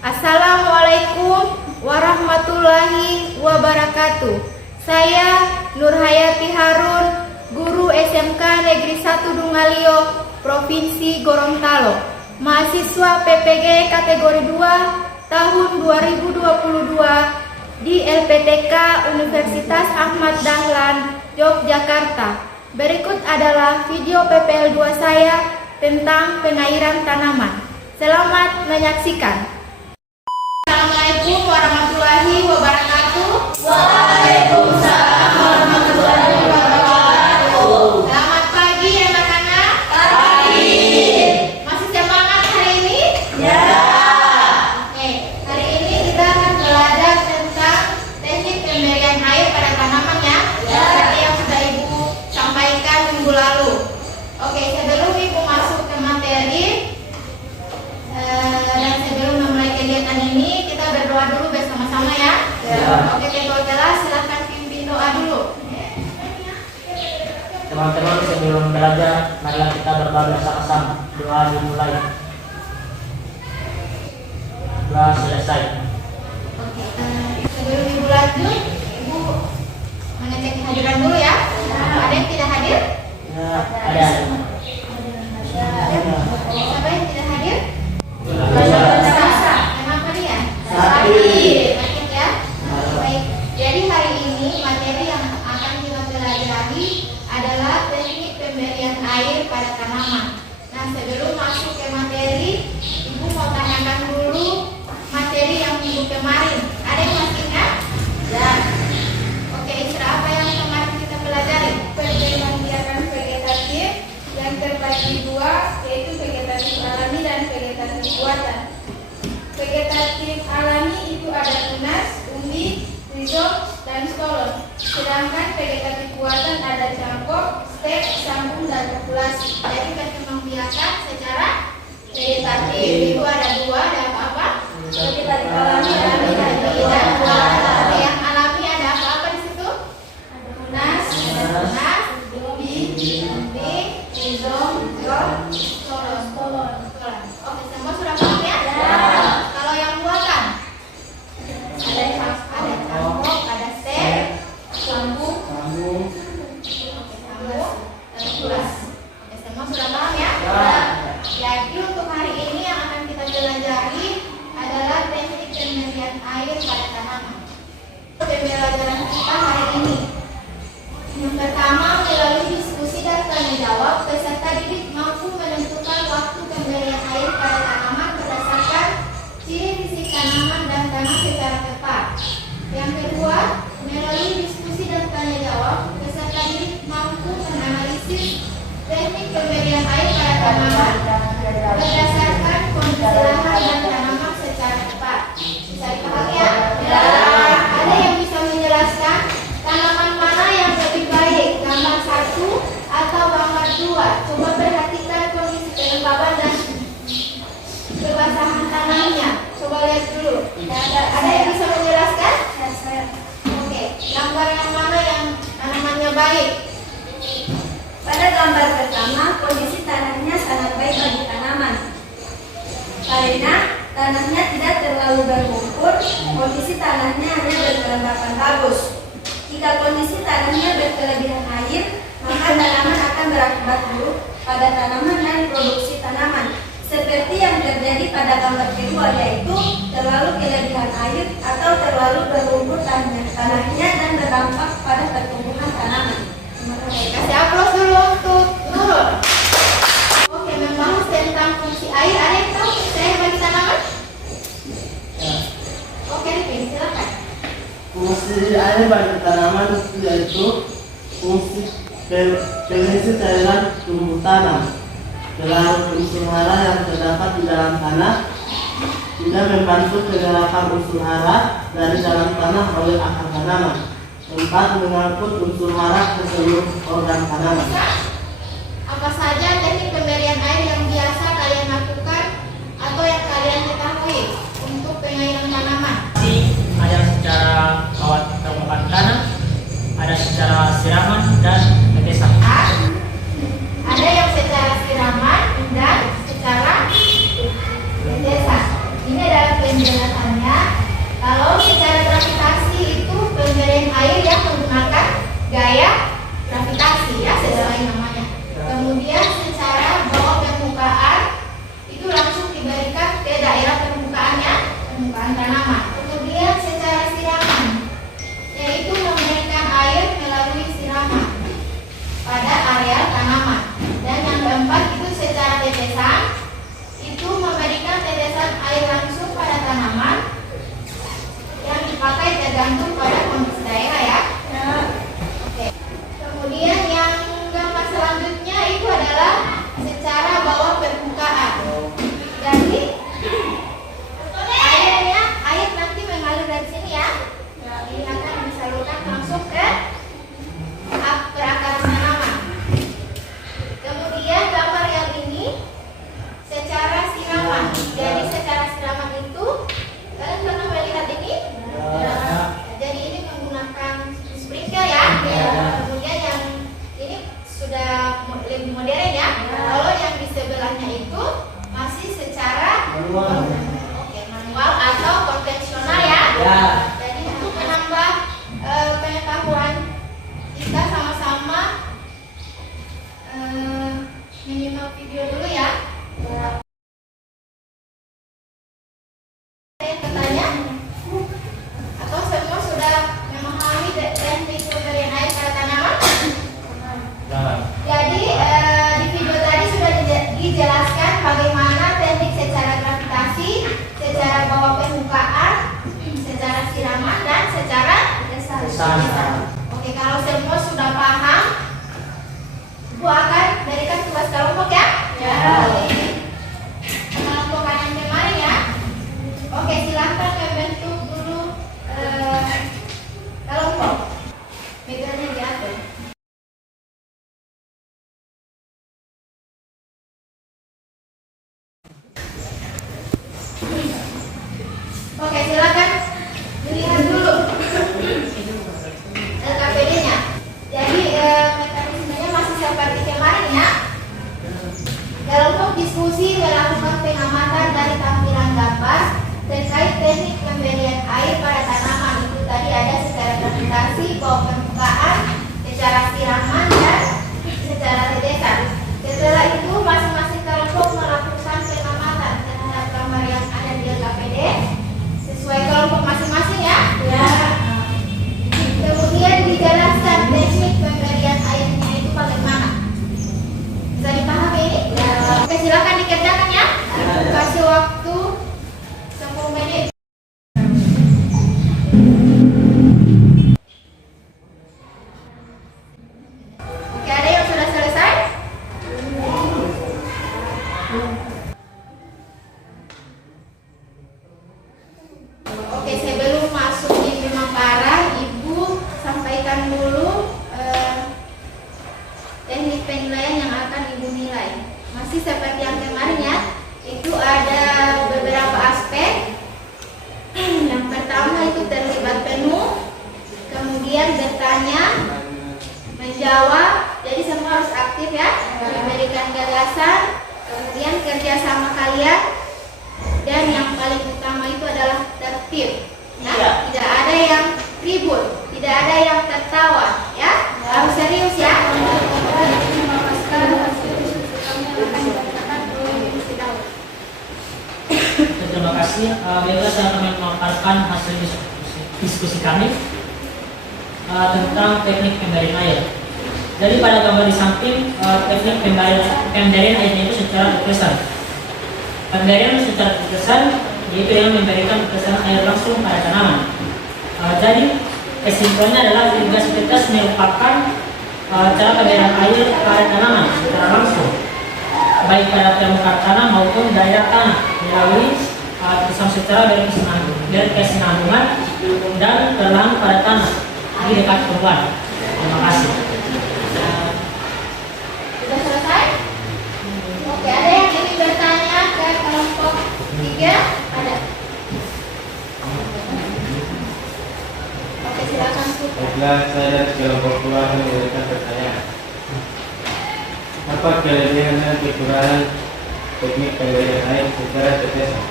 Assalamualaikum warahmatullahi wabarakatuh. Saya Nurhayati Harun, guru SMK Negeri 1 Dungalio, Provinsi Gorontalo, mahasiswa PPG kategori 2 tahun 2022 di LPTK Universitas Ahmad Dahlan, Yogyakarta. Berikut adalah video PPL 2 saya tentang pengairan tanaman. Selamat menyaksikan. Assalamualaikum warahmatullahi wabarakatuh. Waalaikumsalam warahmatullahi wabarakatuh. Selamat pagi anak-anak. Pagi. Masih semangat hari ini? Ya. Oke, hari ini kita akan belajar tentang teknik pemberian air pada tanaman ya. Seperti yang sudah Ibu sampaikan minggu lalu. Oke, sebelum Ibu masuk ke materi dan sebelum memulai kegiatan ini, kita berdoa dulu bersama-sama ya. Oke, ketua kelas silakan pimpin doa dulu. Teman-teman, sebelum belajar, marilah kita berdoa bersama-sama. Doa dimulai. Doa selesai. Oke, sebelum Ibu lanjut, Ibu mengecek kehadiran dulu ya. Ada yang tidak hadir? Ya, ada. Siapa yang tidak hadir? Kenapa dia? Sakit ya. Baik. Jadi hari ini materi yang akan kita pelajari adalah teknik pemberian air pada tanaman. Nah, sebelum masuk ke materi, Ibu mau tanyakan dulu materi yang minggu kemarin. Ada yang masih ingat? Ya. Oke, istilah apa yang kemarin kita pelajari? Pembiakan vegetatif yang terbagi dua, yaitu vegetatif alami dan vegetatif buatan. Vegetatif alami itu ada tunas, umbi, rizom, dan stolon. Sedangkan vegetatif buatan ada cangkok, stek, sambung, dan populasi. Jadi perkembangbiakan secara vegetatif itu ada dua, ada apa-apa? Vegetatif alami Dan buatan. Yang alami ada apa-apa di situ? Tunas, umbi, rizom, stolon. Oke, semua sudah paham ya? Kalau yang buatan ada cangkok, ada stek, sambung, dan populasi. Oke, semua sudah paham ya? Jadi untuk hari ini yang akan kita pelajari adalah teknik pemberian air pada tanaman. Pembelajaran kita hari ini, yang pertama, melalui diskusi dan tanya jawab, peserta didik mampu menentukan waktu pemberian air pada tanaman berdasarkan ciri fisik tanaman dan tanah secara tepat. Yang kedua, melalui diskusi dan tanya jawab, peserta didik mampu menganalisis teknik pemberian air pada tanaman berdasarkan kondisi lahan dan tanaman secara tepat. Bisa dipahami ya? Ada yang bisa menjelaskan tanaman mana yang lebih baik, gambar 1 atau gambar 2? Coba perhatikan kondisi kelembaban dan kebasahan tanahnya. Coba lihat dulu. Ada yang bisa menjelaskan? Oke, gambar yang mana yang tanamannya baik? Pada gambar pertama, kondisi tanahnya sangat baik bagi tanaman. Karena tanahnya tidak terlalu berlumpur, kondisi tanahnya hanya berkelembapan bagus. Jika kondisi tanahnya berkelebihan air, maka tanaman akan berakibat buruk pada tanaman dan produksi tanaman. Seperti yang terjadi pada gambar kedua, yaitu terlalu kelebihan air atau terlalu berlumpur tanahnya dan berdampak pada pertumbuhan tanaman. Kasih aplaus dulu untuk Nurul. Oke, membahas tentang fungsi air. Ada yang tahu fungsi air bagi tanaman? Oke, Rifin, silakan. Fungsi air bagi tanaman yaitu fungsi pengisi cairan tumbuh tanam. Terlalu unsur hara yang terdapat di dalam tanah tidak membantu penyerapan unsur hara dari dalam tanah oleh akar tanaman. 4. Mengangkut unsur hara ke seluruh organ tanaman. Apa saja teknik pemberian air yang biasa kalian lakukan atau yang kalian ketahui untuk pengairan tanaman? Ada secara kawat permukaan tanah, ada secara siraman dan tetesan. Ada yang secara siraman dan secara tetesan. Ini adalah pemberian itu masih secara Manual. Oke, manual atau konvensional ya. Ya. Jadi untuk menambah pengetahuan kita sama-sama minimal video dulu ya. Saya bertanya, atau semua sudah memahami teknik pemberian air pada tanaman? Nah, Jadi di video tadi sudah dijelaskan bagaimana teknik secara gravitasi, secara bawah permukaan, secara siraman dan secara Pesan. Oke, kalau semua sudah paham, Bu akan berikan tugas kelompok ya. Ya. Kelompok yang kemarin ya. Oke, silakan membentuk dulu kelompok. Medannya diatur. Oke, silakan dilihat dulu LKPD-nya. Jadi mekanismenya masih seperti kemarin ya. Kelompok diskusi melakukan pengamatan dari tampilan gambar terkait teknik pemberian air pada tanaman. Itu tadi ada secara gravitasi, bawah permukaan, secara siraman dan secara tetesan. Setelah itu masing-masing kelompok melakukan pengamatan terhadap gambar yang ada di LKPD sesuai kelompok masing-masing ya. Ya. Kemudian dijelaskan teknik pemberian airnya itu bagaimana. Bisa dipahami ini? Ya. Oke, silakan dikerjakan ya. Ya. Kasih waktu 10 menit. Oke, ada yang sudah selesai? Oke, sebelum masuk di pemaparan, Ibu sampaikan dulu teknik penilaian yang akan Ibu nilai. Masih seperti yang kemarin ya, itu ada beberapa aspek. Yang pertama itu terlibat penuh, kemudian bertanya, menjawab, jadi semua harus aktif ya, memberikan gagasan, kemudian kerja sama kalian, dan yang paling utama itu adalah tertib. Ya, tidak ada yang ribut, tidak ada yang tertawa, ya, harus serius ya. terima kasih. Baiklah, saya akan memaparkan hasil diskusi kami tentang teknik pemberian air. Jadi pada gambar di samping, teknik pemberian airnya itu secara tetesan. Pemberian secara tetesan yaitu dengan memberikan tetesan air langsung pada tanaman. Jadi kesimpulannya adalah irigasi tetes merupakan cara pemberian air pada tanaman secara langsung, baik pada permukaan tanah maupun daerah tanah melalui tetesan secara berkesinambungan dan perlahan pada tanah di dekat permukaan. Terima kasih. Sudah selesai? Oke, ada yang ingin bertanya ke kelompok 3? Ada? Oke, silakan Sup. Baiklah, saya dari kelompok 2 memberikan pertanyaan. Apa kelebihan dan kekurangan teknik pemberian air secara tetesan?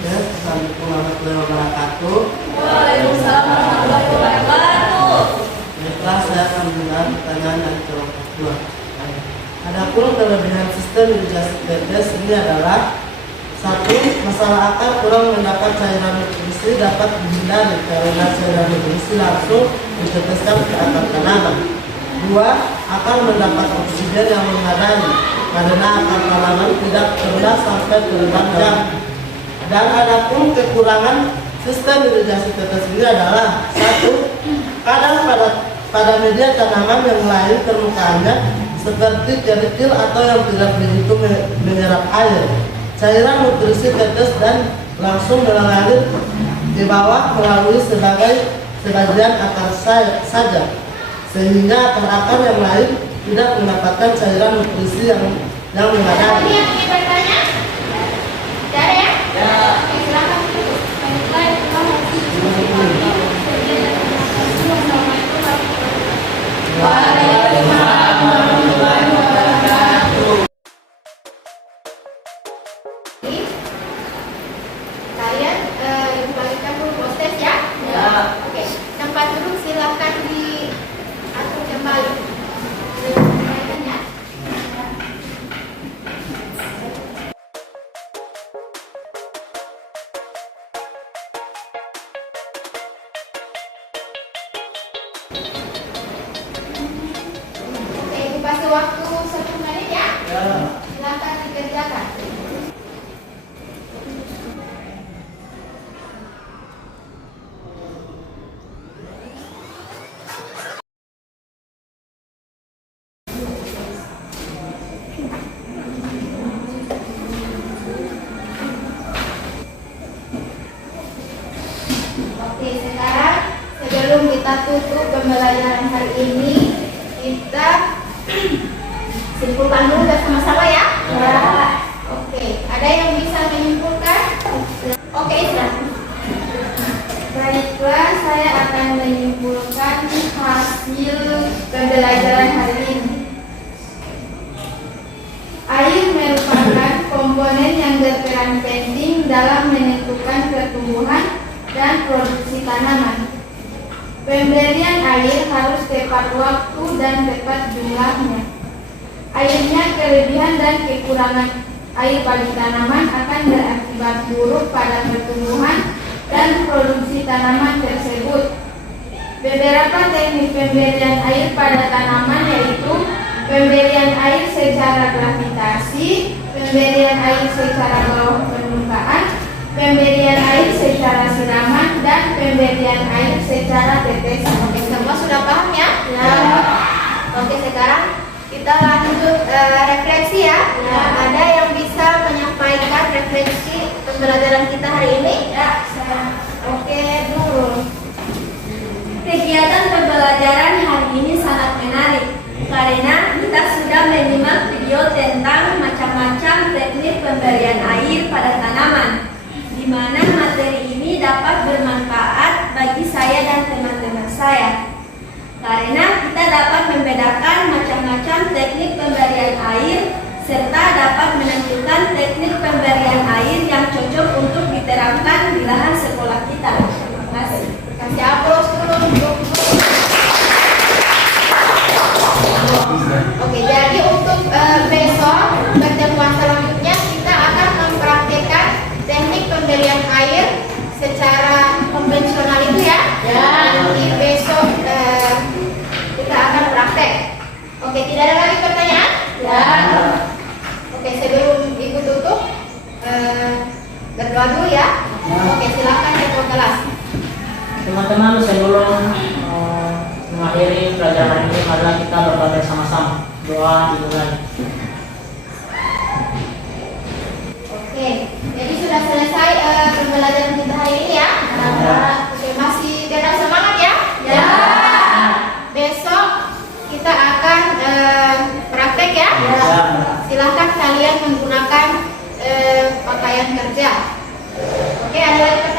Ya, Assalamualaikum warahmatullahi wabarakatuh. Waalaikumsalam warahmatullahi wabarakatuh. Baiklah, saya akan menjawab pertanyaan dari kelompok 2. Adapun kelebihan sistem irigasi tetes ini adalah: 1. Masalah akar kurang mendapat cairan nutrisi dapat dihindari karena cairan nutrisi langsung diteteskan ke akar tanaman. 2. Akar mendapat oksigen yang memadai karena akar tanaman tidak rendah sampai terendam jam. Dan adapun kekurangan sistem irigasi tetes ini adalah: 1. Kadang pada media tanaman yang lain permukaannya seperti kerikil atau yang tidak begitu menyerap air, cairan nutrisi tetes dan langsung mengalir di bawah melalui sebagian akar saja, sehingga akar-akar yang lain tidak mendapatkan cairan nutrisi yang Ada memadai. yang ingin bertanya? Tidak ada ya? Oke, silakan Sup. Waalaikumsalam warahmatullahi waktu 10 menit ya. Silakan dikerjakan. Oke, sekarang sebelum kita tutup pembelajaran hari ini, kita simpulkan dulu bersama-sama ya. Oke, ada yang bisa menyimpulkan? Oke, Isra. Baiklah, saya akan menyimpulkan hasil pembelajaran hari ini. Air merupakan komponen yang berperan penting dalam menentukan pertumbuhan dan produksi tanaman. Pemberian air harus tepat waktu dan tepat jumlahnya. Airnya kelebihan dan kekurangan air bagi tanaman akan berakibat buruk pada pertumbuhan dan produksi tanaman tersebut. Beberapa teknik pemberian air pada tanaman yaitu pemberian air secara gravitasi, pemberian air secara bawah permukaan, pemberian air secara siraman, dan pemberian air secara tetesan. Oke, semua sudah paham ya? Oke, sekarang kita lanjut refleksi ya. Ada yang bisa menyampaikan refleksi pembelajaran kita hari ini? Ya, saya. Oke, Nurul. Kegiatan pembelajaran hari ini sangat menarik karena kita sudah menyimak video tentang macam-macam teknik pemberian air pada tanaman, di mana materi ini dapat bermanfaat bagi saya dan teman-teman saya. Karena kita dapat membedakan macam-macam teknik pemberian air serta dapat menentukan teknik pemberian air yang cocok untuk diterapkan di lahan sekolah kita. Terima kasih. Kasih aplaus dulu untuk. Oke, jadi untuk besok pertemuan selanjutnya kita akan mempraktikkan teknik pemberian air secara konvensional itu ya. Nanti besok kita akan praktek. Oke, tidak ada lagi pertanyaan? Oke, sebelum ibu tutup berdoa dulu ya. Oke, silakan ketua kelas. Teman-teman, sebelum mengakhiri pelajaran ini, marilah kita berdoa bersama-sama. Doa dimulai. Oke, jadi sudah selesai pembelajaran kita hari ini ya. Oke, masih tetap semangat ya? Besok kita akan praktek ya. Silahkan kalian menggunakan pakaian kerja. Oke, ada lagi